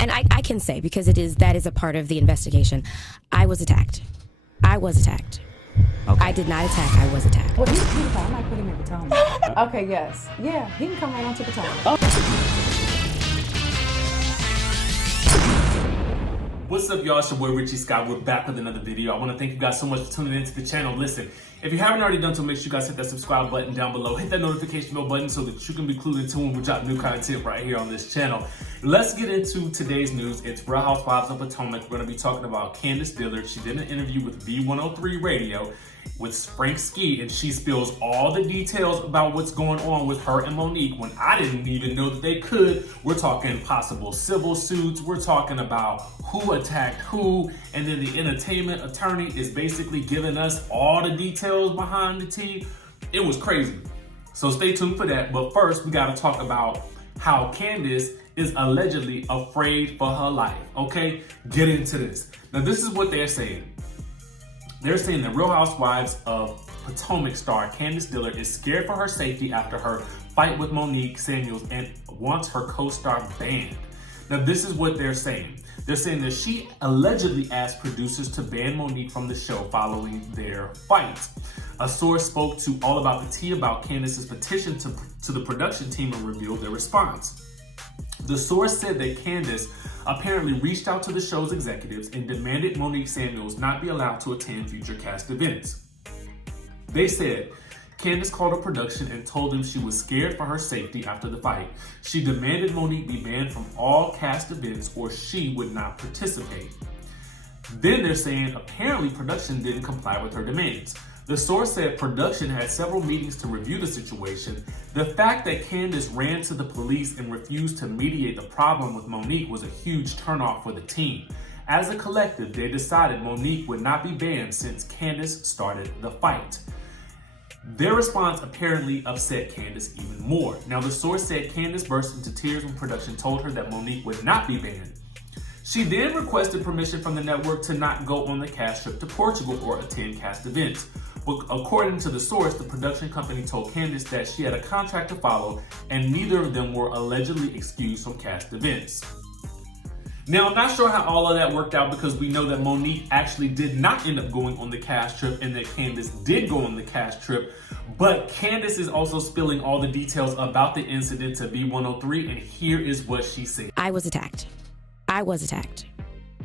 And I can say, because that is a part of the investigation, I was attacked. I was attacked. Okay. I did not attack, I was attacked. Well, he can come. I might put him in Potomac. Okay, yes. Yeah, he can come right on to Potomac. Oh. What's up, y'all? It's your boy Richie Scott. We're back with another video. I want to thank you guys so much for tuning into the channel. Listen, if you haven't already done so, make sure you guys hit that subscribe button down below. Hit that notification bell button so that you can be clued into when we drop new content right here on this channel. Let's get into today's news. It's Real Housewives of Potomac. We're going to be talking about CANDIACE Dillard. She did an interview with V103 Radio with Frank Ski, and she spills all the details about what's going on with her and Monique when I didn't even know that they could. We're talking possible civil suits. We're talking about who attacked who, and then the entertainment attorney is basically giving us all the details behind the tea. It was crazy. So stay tuned for that. But first, we got to talk about how Candiace is allegedly afraid for her life. Okay, get into this. Now, this is what they're saying. They're saying that Real Housewives of Potomac star CANDIACE Dillard is scared for her safety after her fight with Monique Samuels and wants her co-star banned. Now, this is what they're saying. They're saying that she allegedly asked producers to ban Monique from the show following their fight. A source spoke to All About the Tea about Candiace's petition to the production team and revealed their response. The source said that Candiace apparently reached out to the show's executives and demanded Monique Samuels not be allowed to attend future cast events. They said Candiace called her production and told them she was scared for her safety after the fight. She demanded Monique be banned from all cast events or she would not participate. Then they're saying apparently production didn't comply with her demands. The source said production had several meetings to review the situation. The fact that Candiace ran to the police and refused to mediate the problem with Monique was a huge turnoff for the team. As a collective, they decided Monique would not be banned since Candiace started the fight. Their response apparently upset Candiace even more. Now, the source said Candiace burst into tears when production told her that Monique would not be banned. She then requested permission from the network to not go on the cast trip to Portugal or attend cast events. But according to the source, the production company told Candiace that she had a contract to follow and neither of them were allegedly excused from cast events. Now, I'm not sure how all of that worked out because we know that Monique actually did not end up going on the cast trip and that Candiace did go on the cast trip. But Candiace is also spilling all the details about the incident to V103, and here is what she said. I was attacked. I was attacked.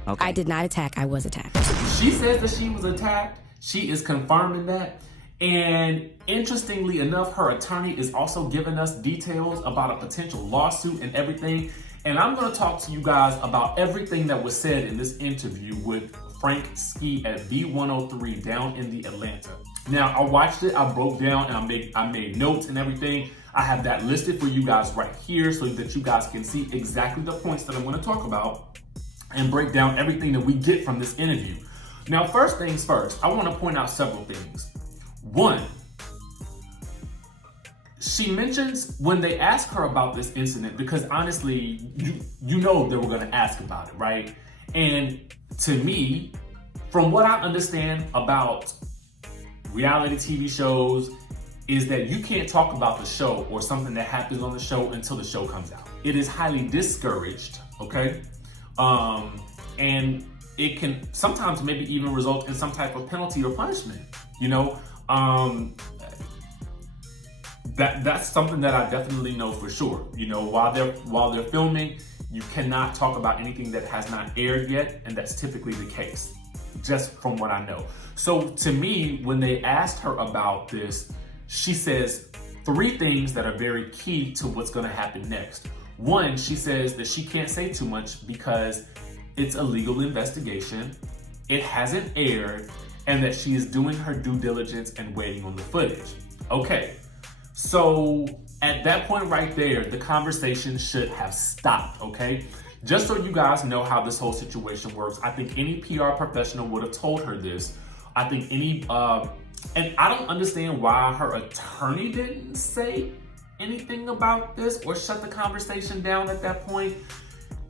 Okay. I did not attack, I was attacked. She says that she was attacked. She is confirming that. And interestingly enough, her attorney is also giving us details about a potential lawsuit and everything. And I'm going to talk to you guys about everything that was said in this interview with Frank Ski at V103 down in the Atlanta. Now, I watched it, I broke down, and I made notes and everything. I have that listed for you guys right here so that you guys can see exactly the points that I'm going to talk about and break down everything that we get from this interview. Now, first things first, I want to point out several things. One, she mentions when they ask her about this incident, because honestly, you know they were going to ask about it, right? And to me, from what I understand about reality TV shows, is that you can't talk about the show or something that happens on the show until the show comes out. It is highly discouraged, okay? And it can sometimes maybe even result in some type of penalty or punishment, you know? That's something that I definitely know for sure. You know, while they're filming, you cannot talk about anything that has not aired yet, and that's typically the case, just from what I know. So to me, when they asked her about this, she says 3 things that are very key to what's gonna happen next. One, she says that she can't say too much because it's a legal investigation, it hasn't aired, and that she is doing her due diligence and waiting on the footage. Okay, so at that point right there, the conversation should have stopped, okay? Just so you guys know how this whole situation works, I think any PR professional would have told her this. I think any, and I don't understand why her attorney didn't say anything about this or shut the conversation down at that point.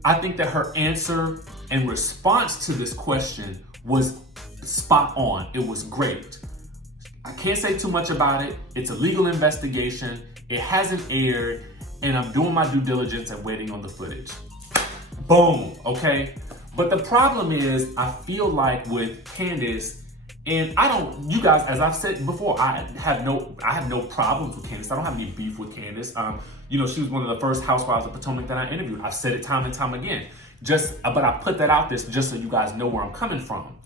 I think that her answer and response to this question was spot on. It was great. I can't say too much about it. It's a legal investigation. It hasn't aired, and I'm doing my due diligence and waiting on the footage. Boom, okay? But the problem is, I feel like with Candiace, and you guys, as I've said before, I have no problems with Candiace. I don't have any beef with Candiace. She was one of the first Housewives of Potomac that I interviewed. I've said it time and time again. But I put that out there just so you guys know where I'm coming from.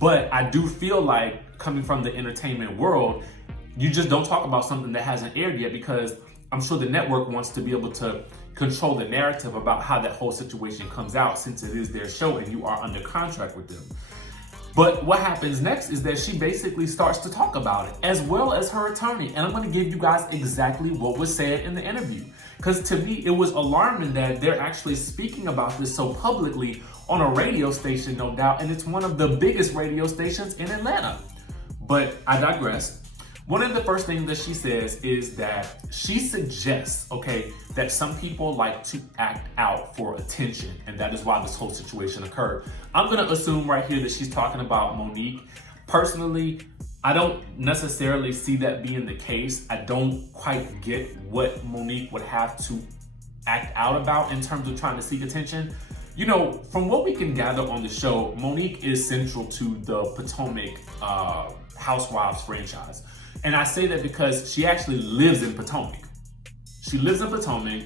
But I do feel like, coming from the entertainment world, you just don't talk about something that hasn't aired yet, because I'm sure the network wants to be able to control the narrative about how that whole situation comes out, since it is their show and you are under contract with them. But what happens next is that she basically starts to talk about it, as well as her attorney. And I'm going to give you guys exactly what was said in the interview. Because to me, it was alarming that they're actually speaking about this so publicly on a radio station, no doubt. And it's one of the biggest radio stations in Atlanta. But I digress. One of the first things that she says is that she suggests, okay, that some people like to act out for attention, and that is why this whole situation occurred. I'm gonna assume right here that she's talking about Monique. Personally, I don't necessarily see that being the case. I don't quite get what Monique would have to act out about in terms of trying to seek attention. From what we can gather on the show, Monique is central to the Potomac Housewives franchise. And I say that because she actually lives in Potomac. She lives in Potomac.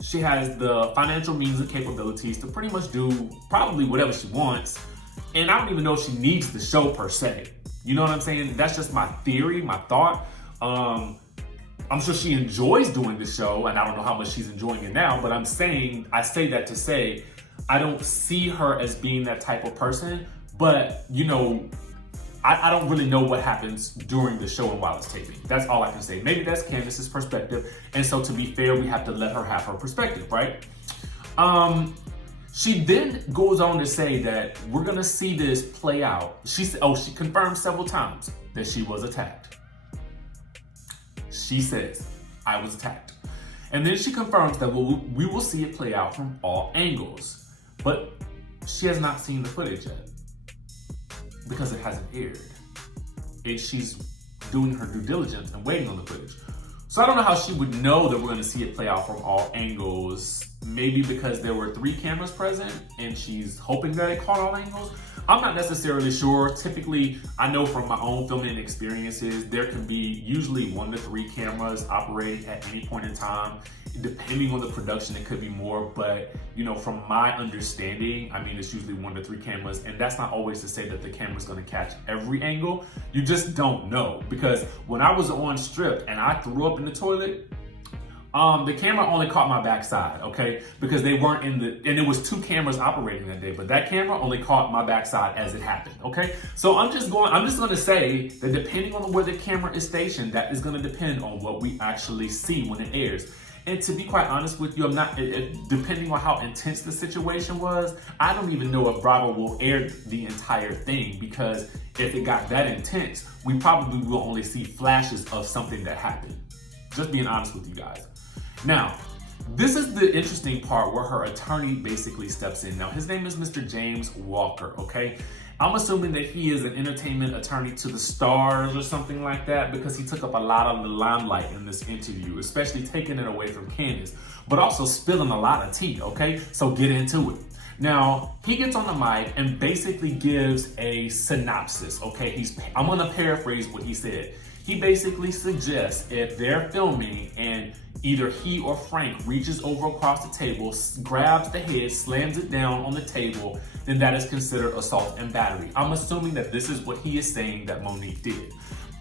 She has the financial means and capabilities to pretty much do probably whatever she wants. And I don't even know if she needs the show per se. You know what I'm saying? That's just my theory, my thought. I'm sure she enjoys doing the show, and I don't know how much she's enjoying it now, but I say that to say, I don't see her as being that type of person, but I don't really know what happens during the show and while it's taping. That's all I can say. Maybe that's Candiace's perspective. And so to be fair, we have to let her have her perspective, right? She then goes on to say that we're gonna see this play out. She confirmed several times that she was attacked. She says, I was attacked. And then she confirms that we will see it play out from all angles. But she has not seen the footage yet, because it hasn't aired. And she's doing her due diligence and waiting on the footage. So I don't know how she would know that we're gonna see it play out from all angles. Maybe because there were 3 cameras present and she's hoping that it caught all angles. I'm not necessarily sure. Typically, I know from my own filming experiences, there can be usually 1 to 3 cameras operating at any point in time. Depending on the production, it could be more, but from my understanding, it's usually 1 to 3 cameras, and that's not always to say that the camera's gonna catch every angle. You just don't know, because when I was on Strip and I threw up in the toilet, the camera only caught my backside, okay? Because they weren't and it was 2 cameras operating that day, but that camera only caught my backside as it happened, okay? So I'm just gonna say that depending on where the camera is stationed, that is gonna depend on what we actually see when it airs. And to be quite honest with you, depending on how intense the situation was, I don't even know if Bravo will air the entire thing, because if it got that intense, we probably will only see flashes of something that happened. Just being honest with you guys. Now, this is the interesting part where her attorney basically steps in. Now, his name is Mr. James Walker, okay? I'm assuming that he is an entertainment attorney to the stars or something like that, because he took up a lot of the limelight in this interview, especially taking it away from Candiace, but also spilling a lot of tea, okay? So get into it. Now, he gets on the mic and basically gives a synopsis, okay? I'm gonna paraphrase what he said. He basically suggests if they're filming and either he or Frank reaches over across the table, grabs the head, slams it down on the table, then that is considered assault and battery. I'm assuming that this is what he is saying that Monique did.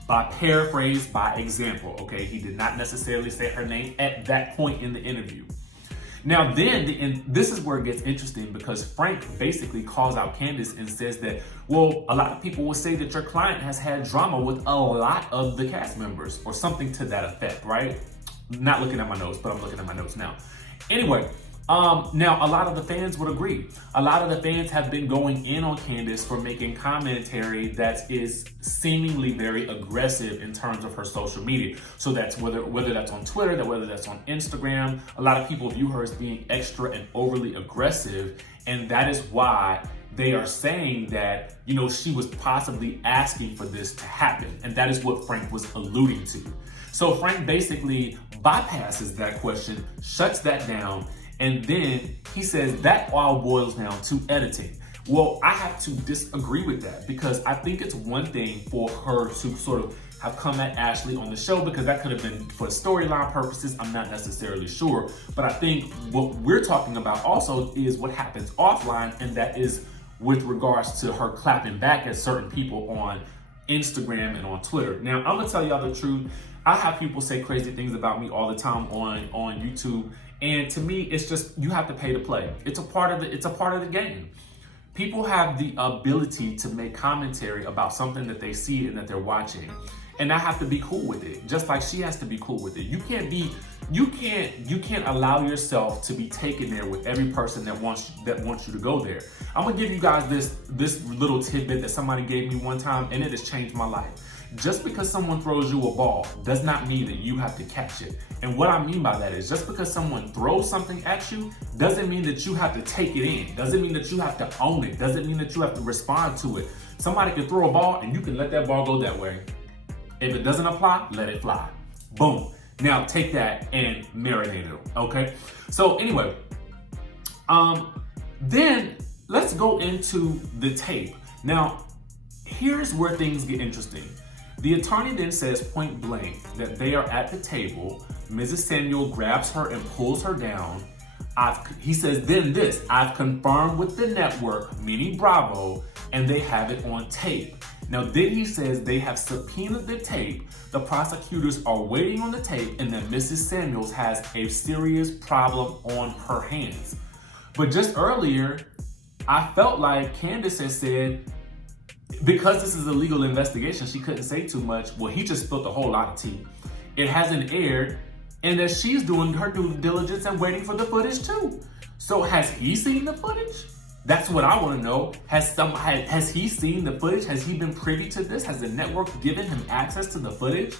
By paraphrase, by example, okay? He did not necessarily say her name at that point in the interview. Now then, this is where it gets interesting, because Frank basically calls out Candiace and says that, well, a lot of people will say that your client has had drama with a lot of the cast members, or something to that effect, right? Not looking at my notes, but I'm looking at my notes now. Anyway, now a lot of the fans would agree. A lot of the fans have been going in on Candiace for making commentary that is seemingly very aggressive in terms of her social media. So that's whether that's on Twitter, whether that's on Instagram, a lot of people view her as being extra and overly aggressive, and that is why they are saying that, she was possibly asking for this to happen, and that is what Frank was alluding to. So Frank basically bypasses that question, shuts that down, And then he says that all boils down to editing. Well, I have to disagree with that because I think it's one thing for her to sort of have come at Ashley on the show, because that could have been for storyline purposes. I'm not necessarily sure. But I think what we're talking about also is what happens offline, and that is with regards to her clapping back at certain people on Instagram and on Twitter. Now, I'm gonna tell y'all the truth. I have people say crazy things about me all the time on YouTube. And to me, it's just, you have to pay to play. It's a part of the game. People have the ability to make commentary about something that they see and that they're watching. And I have to be cool with it, just like she has to be cool with it. You can't allow yourself to be taken there with every person that wants you to go there. I'm gonna give you guys this little tidbit that somebody gave me one time, and it has changed my life. Just because someone throws you a ball does not mean that you have to catch it. And what I mean by that is, just because someone throws something at you doesn't mean that you have to take it in. Doesn't mean that you have to own it. Doesn't mean that you have to respond to it. Somebody can throw a ball and you can let that ball go that way. If it doesn't apply, let it fly. Boom. Now take that and marinate it, okay? So anyway, then let's go into the tape. Now, here's where things get interesting. The attorney then says point blank that they are at the table. Mrs. Samuel grabs her and pulls her down. He says then this, I've confirmed with the network, meaning Bravo, and they have it on tape. Now then he says they have subpoenaed the tape. The prosecutors are waiting on the tape, and that Mrs. Samuels has a serious problem on her hands. But just earlier, I felt like Candiace has said, because this is a legal investigation, she couldn't say too much. Well, he just spilled a whole lot of tea. It hasn't aired, and that she's doing her due diligence and waiting for the footage too. So has he seen the footage? That's what I want to know. Has he seen the footage? Has he been privy to this? Has the network given him access to the footage?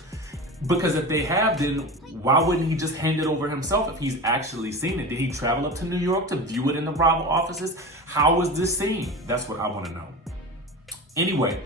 Because if they have, then why wouldn't he just hand it over himself if he's actually seen it? Did he travel up to New York to view it in the Bravo offices? How was this seen? That's what I want to know. Anyway,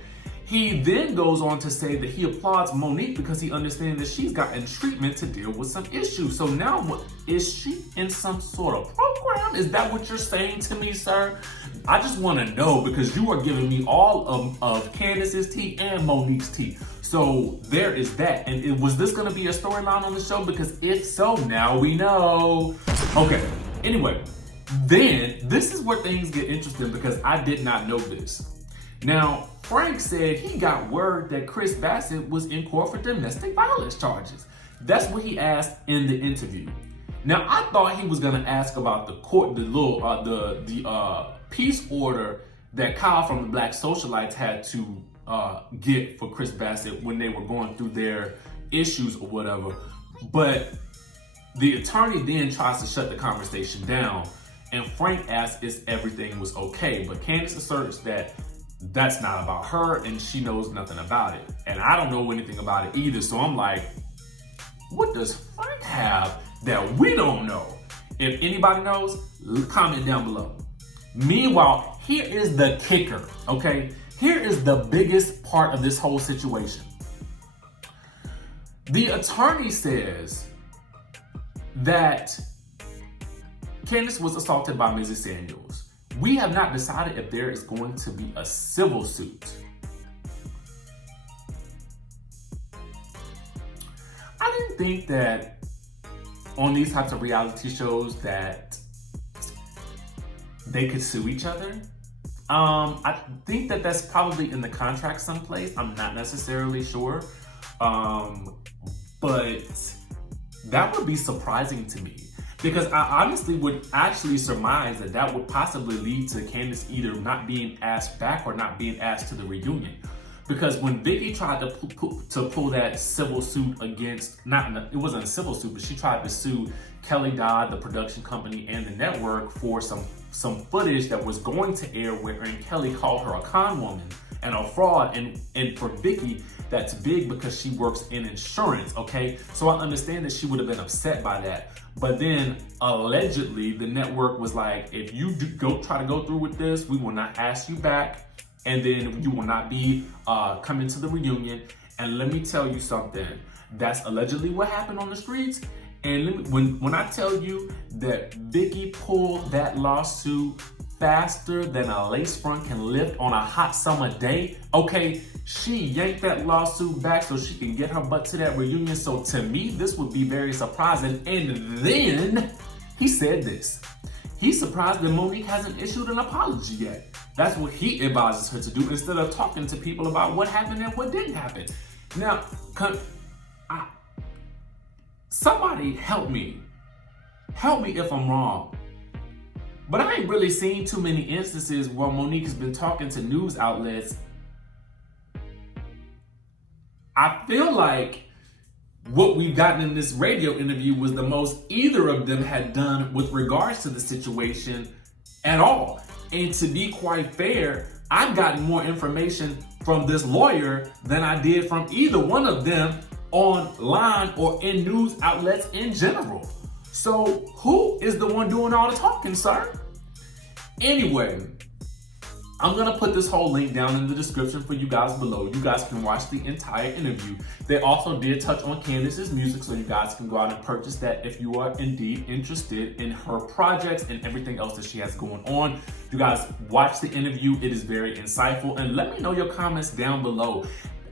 he then goes on to say that he applauds Monique because he understands that she's gotten treatment to deal with some issues. So now, what is she in some sort of program? Is that what you're saying to me, sir? I just want to know, because you are giving me all of Candiace's tea and Monique's tea. So there is that. And was this going to be a storyline on the show? Because if so, now we know. Okay, anyway, then this is where things get interesting, because I did not know this. Now, Frank said he got word that Chris Bassett was in court for domestic violence charges. That's what he asked in the interview. Now, I thought he was gonna ask about the court, the peace order that Kyle from the Black Socialites had to get for Chris Bassett when they were going through their issues or whatever. But the attorney then tries to shut the conversation down, and Frank asks if everything was okay. But Candiace asserts that that's not about her and she knows nothing about it. And I don't know anything about it either. So I'm like, what does Frank have that we don't know? If anybody knows, comment down below. Meanwhile, here is the kicker, okay? Here is the biggest part of this whole situation. The attorney says that Candiace was assaulted by Mrs. Samuels. We have not decided if there is going to be a civil suit. I didn't think that on these types of reality shows that they could sue each other. I think that that's probably in the contract someplace. I'm not necessarily sure. But that would be surprising to me, because I honestly would actually surmise that that would possibly lead to Candiace either not being asked back or not being asked to the reunion. Because when Vicky tried to pull that civil suit against, it wasn't a civil suit, but she tried to sue Kelly Dodd, the production company, and the network for some footage that was going to air wherein Kelly called her a con woman and a fraud. And for Vicky, that's big because she works in insurance, okay? So I understand that she would have been upset by that. But then allegedly the network was like, if you try to go through with this, we will not ask you back, and then you will not be coming to the reunion. And let me tell you something, that's allegedly what happened on the streets. And when I tell you that Vicky pulled that lawsuit faster than a lace front can lift on a hot summer day, okay, she yanked that lawsuit back so she can get her butt to that reunion. So to me, this would be very surprising. And then he said this. He's surprised that Monique hasn't issued an apology yet. That's what he advises her to do instead of talking to people about what happened and what didn't happen. Now, somebody help me. Help me if I'm wrong. But I ain't really seen too many instances where Monique has been talking to news outlets. I feel like what we've gotten in this radio interview was the most either of them had done with regards to the situation at all. And to be quite fair, I've gotten more information from this lawyer than I did from either one of them online or in news outlets in general. So who is the one doing all the talking, sir? Anyway, I'm gonna put this whole link down in the description for you guys below. You guys can watch the entire interview. They also did touch on Candiace's music, so you guys can go out and purchase that if you are indeed interested in her projects and everything else that she has going on. You guys watch the interview. It is very insightful, and let me know your comments down below.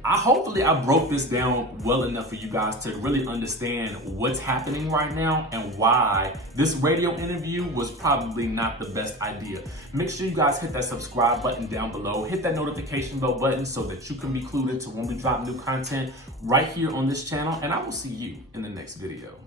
Hopefully I broke this down well enough for you guys to really understand what's happening right now and why this radio interview was probably not the best idea. Make sure you guys hit that subscribe button down below, hit that notification bell button so that you can be clued into when we drop new content right here on this channel, and I will see you in the next video.